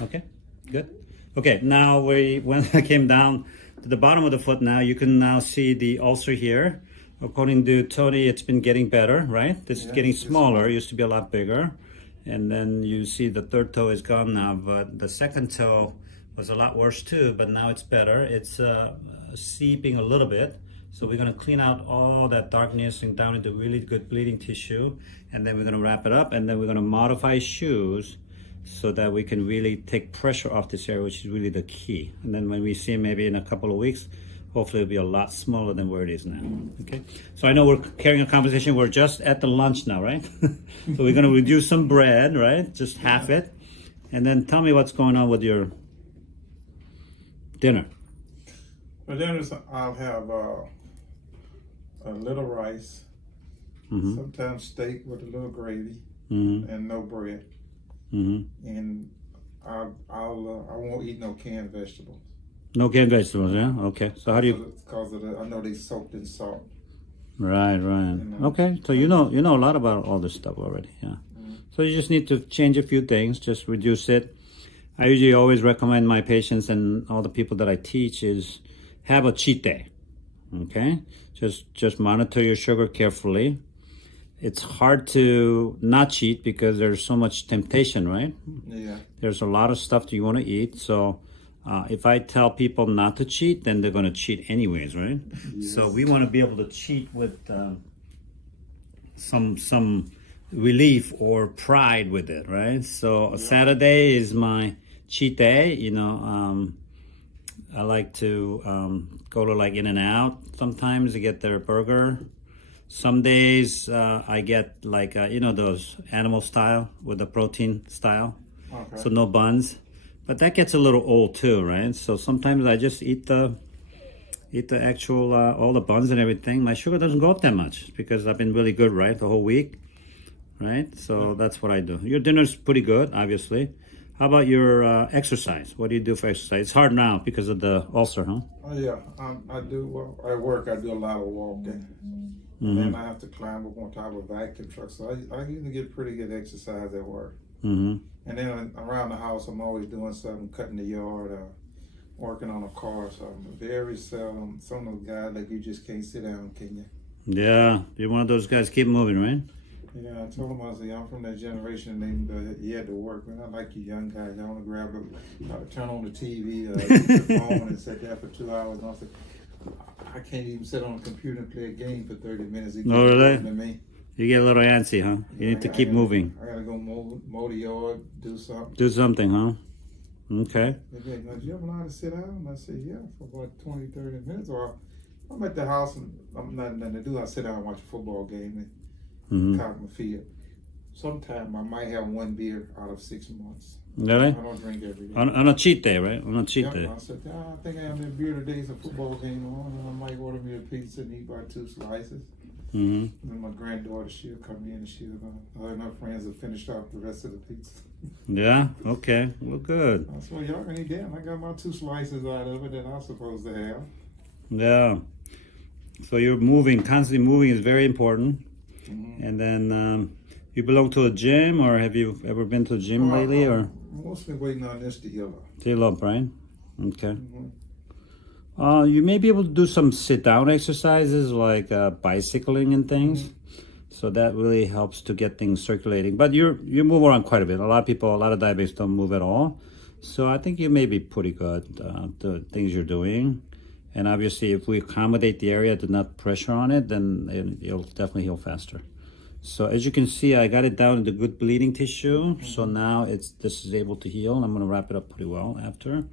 Okay, good. Okay, now when I came down to the bottom of the foot now, you can now see the ulcer here. According to Tony, it's been getting better, right? This is getting smaller. It used to be a lot bigger. And then you see the third toe is gone now, but the second toe was a lot worse too, but now it's better. It's seeping a little bit. So we're gonna clean out all that darkness and down into really good bleeding tissue. And then we're gonna wrap it up, and then we're gonna modify shoes so that we can really take pressure off this area, which is really the key. And then when we see him maybe in a couple of weeks, hopefully it'll be a lot smaller than where it is now. Okay, so I know we're carrying a conversation. We're just at the lunch now, right? So we're gonna reduce some bread, right? Just half it. And then tell me what's going on with your dinner. For dinner, I'll have a little rice, sometimes steak with a little gravy, and no bread. And I won't eat no canned vegetables. No canned vegetables, yeah? Okay. So how do you... Because of I know they soaked in salt. Right. Okay. So you know a lot about all this stuff already, yeah. So you just need to change a few things, just reduce it. I usually always recommend my patients and all the people that I teach is have a cheat day, okay? Just monitor your sugar carefully. It's hard to not cheat because there's so much temptation, right? Yeah. There's a lot of stuff that you want to eat. So if I tell people not to cheat, then they're going to cheat anyways, right? Yes. So we want to be able to cheat with some relief or pride with it, right? So Saturday is my cheat day. You know, I like to go to like In-N-Out sometimes to get their burger. Some days I get like, those animal style with the protein style. Okay. So no buns. But that gets a little old too, right? So sometimes I just eat the actual, all the buns and everything. My sugar doesn't go up that much because I've been really good, right? The whole week, right? So that's what I do. Your dinner's pretty good, obviously. How about your exercise? What do you do for exercise? It's hard now because of the ulcer, huh? Oh, yeah. I do, well, at work, I do a lot of walking. And then I have to climb up on top of a vacuum truck. So I usually get pretty good exercise at work. And then around the house, I'm always doing something, cutting the yard, working on a car. So I'm very seldom. Some of those guys, like, you just can't sit down, can you? Yeah, you're one of those guys. Keep moving, right? Yeah, I told him, I said, I'm from that generation, and you had to work. Man, I like you young guys. I want to grab turn on the TV, use the phone, and sit there for 2 hours. And I said, I can't even sit on a computer and play a game for 30 minutes. No, really? To me. You get a little antsy, huh? You need to keep moving. I gotta go mow the yard, do something. Do something, huh? Okay. They go, do you ever know how to sit down? I said, yeah, for about 20, 30 minutes. Or I'm at the house and I'm nothing to do. I sit down and watch a football game and cock my feet. Sometimes I might have one beer out of 6 months. Really? I don't drink every day. On a cheat day, right? On a cheat day. I said, I think I have a beer today. It's a football game on, and I might order me a pizza and eat about 2 slices. And then my granddaughter, she'll come in and her and her friends have finished off the rest of the pizza. Yeah, okay. Well, good. I said, well, y'all can eat that. I got my 2 slices out of it that I'm supposed to have. Yeah. So you're moving, constantly moving is very important. And then you belong to a gym, or have you ever been to a gym lately? Or mostly waiting on this to heal up. To heal up, right? Okay. You may be able to do some sit-down exercises like bicycling and things. So that really helps to get things circulating. But you move around quite a bit. A lot of diabetics don't move at all. So I think you may be pretty good the things you're doing. And obviously, if we accommodate the area to not pressure on it, then it'll definitely heal faster. So as you can see, I got it down into good bleeding tissue. So now this is able to heal. I'm going to wrap it up pretty well after.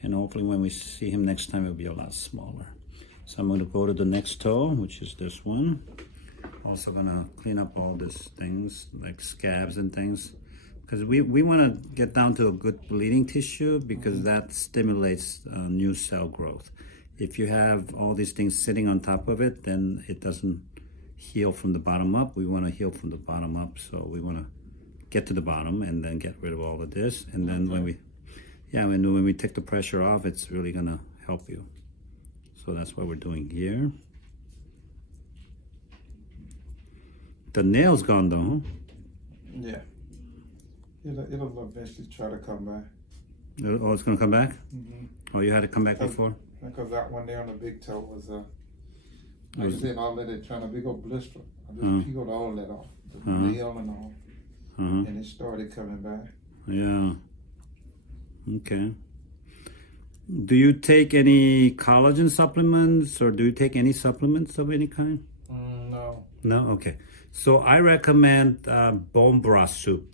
And hopefully when we see him next time, it'll be a lot smaller. So I'm going to go to the next toe, which is this one. Also going to clean up all these things like scabs and things. Because we want to get down to a good bleeding tissue because that stimulates new cell growth. If you have all these things sitting on top of it, then it doesn't heal from the bottom up. We want to heal from the bottom up. So we want to get to the bottom and then get rid of all of this. And then when we take the pressure off, it's really going to help you. So that's what we're doing here. The nail's gone though, huh? Yeah. It'll eventually try to come back. Oh, it's gonna come back? Mm-hmm. Oh, you had to come back before? Because that one there on the big toe was, like I said, all of that trying to big old blister. I just peeled all of that off, the nail and all, and it started coming back. Yeah. Okay. Do you take any collagen supplements, or do you take any supplements of any kind? No. No? Okay. So I recommend bone broth soup.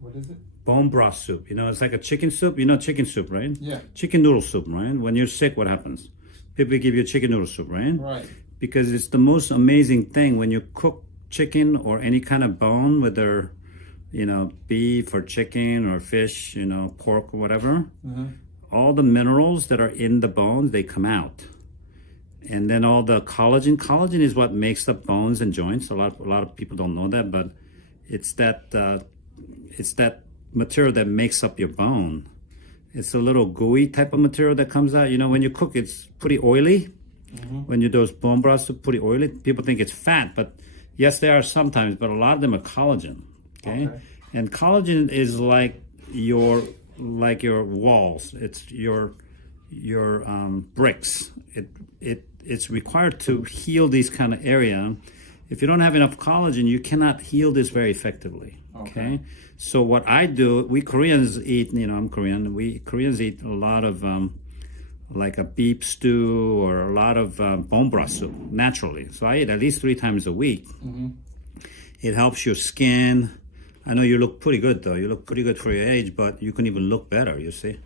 What is it? Bone broth soup. You know, it's like a chicken soup. You know chicken soup, right? Yeah. Chicken noodle soup, right? When you're sick, what happens? People give you chicken noodle soup, right? Right. Because it's the most amazing thing when you cook chicken or any kind of bone, whether, you know, beef or chicken or fish, you know, pork or whatever. All the minerals that are in the bones, they come out. And then all the collagen is what makes the bones and joints. A lot of people don't know that, but it's that material that makes up your bone. It's a little gooey type of material that comes out. You know, when you cook, it's pretty oily. When you do those bone broths, it's pretty oily. People think it's fat, but yes, they are sometimes, but a lot of them are collagen. Okay. And collagen is like your walls. It's your bricks. It's required to heal these kind of area. If you don't have enough collagen, you cannot heal this very effectively. Okay. So what I do, we Koreans eat, you know, I'm Korean. We Koreans eat a lot of like a beef stew or a lot of bone broth soup naturally. So I eat at least 3 times a week. It helps your skin. I know you look pretty good though. You look pretty good for your age, but you can even look better, you see.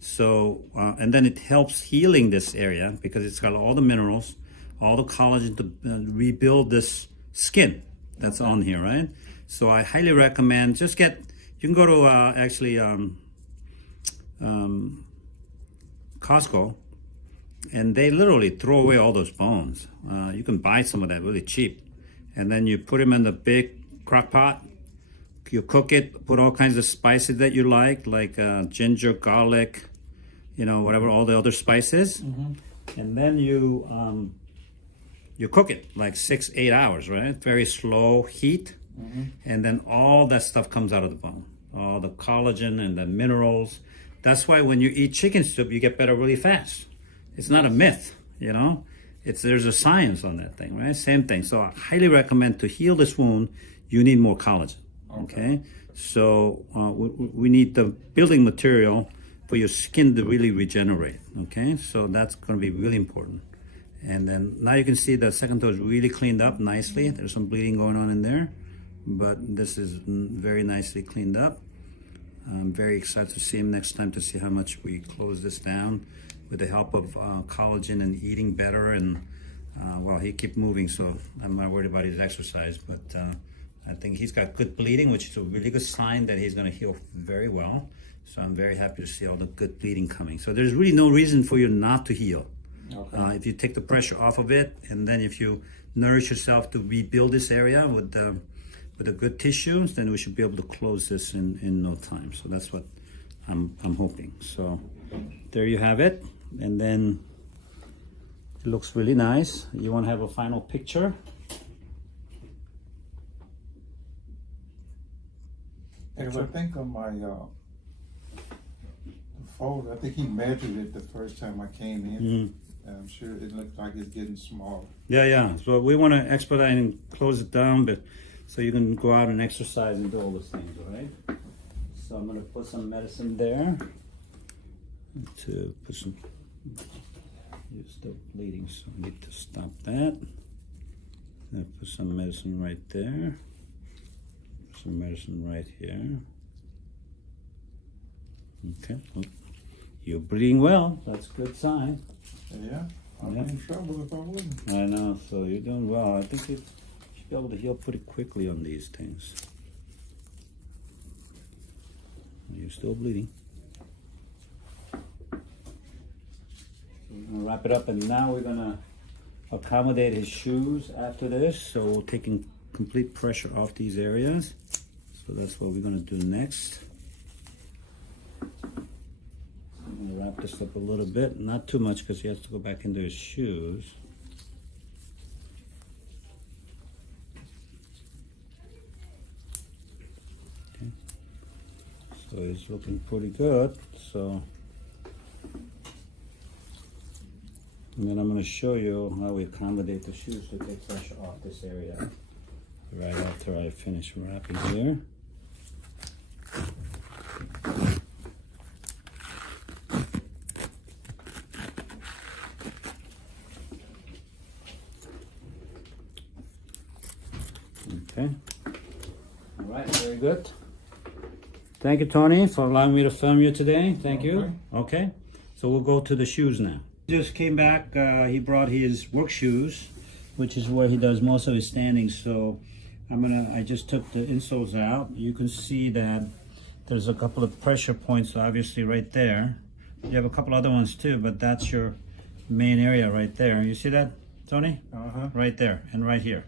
So, and then it helps healing this area because it's got all the minerals, all the collagen to rebuild this skin that's on here, right? So I highly recommend, just get, you can go to Costco, and they literally throw away all those bones. You can buy some of that really cheap. And then you put them in the big crock pot. You cook it, put all kinds of spices that you like ginger, garlic, you know, whatever, all the other spices. And then you cook it like 6-8 hours, right? Very slow heat. And then all that stuff comes out of the bone, all the collagen and the minerals. That's why when you eat chicken soup, you get better really fast. It's not a myth, you know. There's a science on that thing, right? Same thing. So I highly recommend, to heal this wound, you need more collagen. Okay, so we need the building material for your skin to really regenerate. Okay, so that's going to be really important. And then now you can see the second toe is really cleaned up nicely. There's some bleeding going on in there, but this is very nicely cleaned up. I'm very excited to see him next time, to see how much we close this down with the help of collagen and eating better. And well, he keep moving, so I'm not worried about his exercise, but I think he's got good bleeding, which is a really good sign that he's going to heal very well. So I'm very happy to see all the good bleeding coming. So there's really no reason for you not to heal. If you take the pressure off of it, and then if you nourish yourself to rebuild this area with the good tissues, then we should be able to close this in no time. So that's what I'm hoping. So there you have it. And then it looks really nice. You want to have a final picture? Because I think on my folder, I think he measured it the first time I came in. I'm sure it looked like it's getting smaller. Yeah. So we want to expedite and close it down, but so you can go out and exercise and do all those things, all right? So I'm going to put some medicine there to put some. You're still bleeding, so I need to stop that. I'll put some medicine right there. Some medicine right here. Okay. Oh, you're bleeding well. That's a good sign. Yeah, I'd be in trouble if I wouldn't. I know. So you're doing well. I think you should be able to heal pretty quickly on these things. You're still bleeding. We're gonna wrap it up, and now we're gonna accommodate his shoes after this. So we're taking complete pressure off these areas. So that's what we're gonna do next. I'm gonna wrap this up a little bit, not too much because he has to go back into his shoes. Okay. So it's looking pretty good. So, and then I'm going to show you how we accommodate the shoes to take pressure off this area right after I finish wrapping here. Okay. All right, very good. Thank you, Tony, for allowing me to film you today. Thank you. Okay. So we'll go to the shoes now. Just came back. He brought his work shoes, which is where he does most of his standing. So I just took the insoles out. You can see that there's a couple of pressure points, obviously, right there. You have a couple other ones too, but that's your main area right there. You see that, Tony? Right there and right here.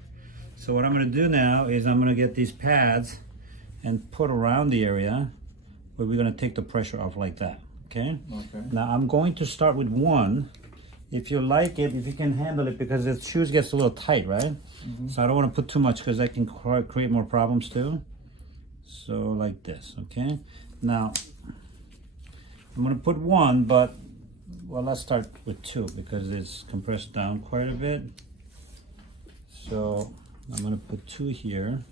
So what I'm going to do now is I'm going to get these pads and put around the area where we're going to take the pressure off like that. Okay? Okay. Now I'm going to start with one. If you like it, if you can handle it, because the shoes gets a little tight, right? So I don't want to put too much because that can create more problems too. So like this, okay? Now I'm going to put one, but well, let's start with two because it's compressed down quite a bit. So I'm going to put two here.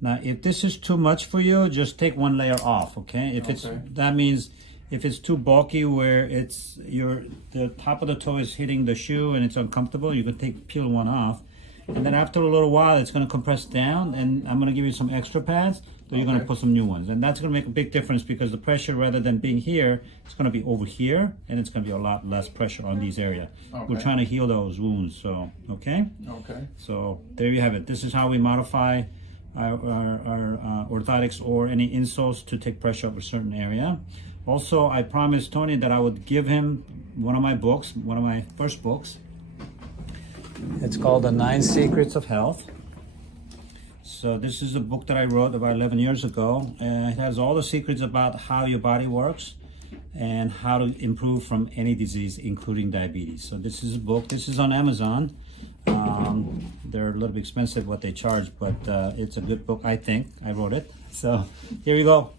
Now, if this is too much for you, just take one layer off, okay? If it's that means if it's too bulky where it's the top of the toe is hitting the shoe and it's uncomfortable, you could peel one off. And then after a little while, it's going to compress down, and I'm going to give you some extra pads, so you're going to put some new ones. And that's going to make a big difference because the pressure, rather than being here, it's going to be over here, and it's going to be a lot less pressure on these areas. We're trying to heal those wounds, so, okay? Okay. So there you have it. This is how we modify our orthotics or any insoles to take pressure off a certain area. Also, I promised Tony that I would give him one of my books, one of my first books. It's called The 9 Secrets of Health. So this is a book that I wrote about 11 years ago, and it has all the secrets about how your body works and how to improve from any disease, including diabetes. So this is a book. This is on Amazon. They're a little bit expensive what they charge, but it's a good book, I think. I wrote it. So here we go.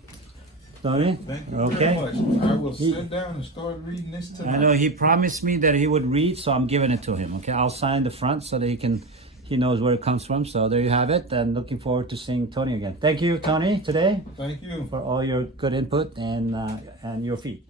Tony? Thank you very much. I will sit down and start reading this tonight. I know he promised me that he would read, so I'm giving it to him. Okay, I'll sign the front so that he knows where it comes from. So there you have it, and looking forward to seeing Tony again. Thank you, Tony, today. Thank you for all your good input and your feed.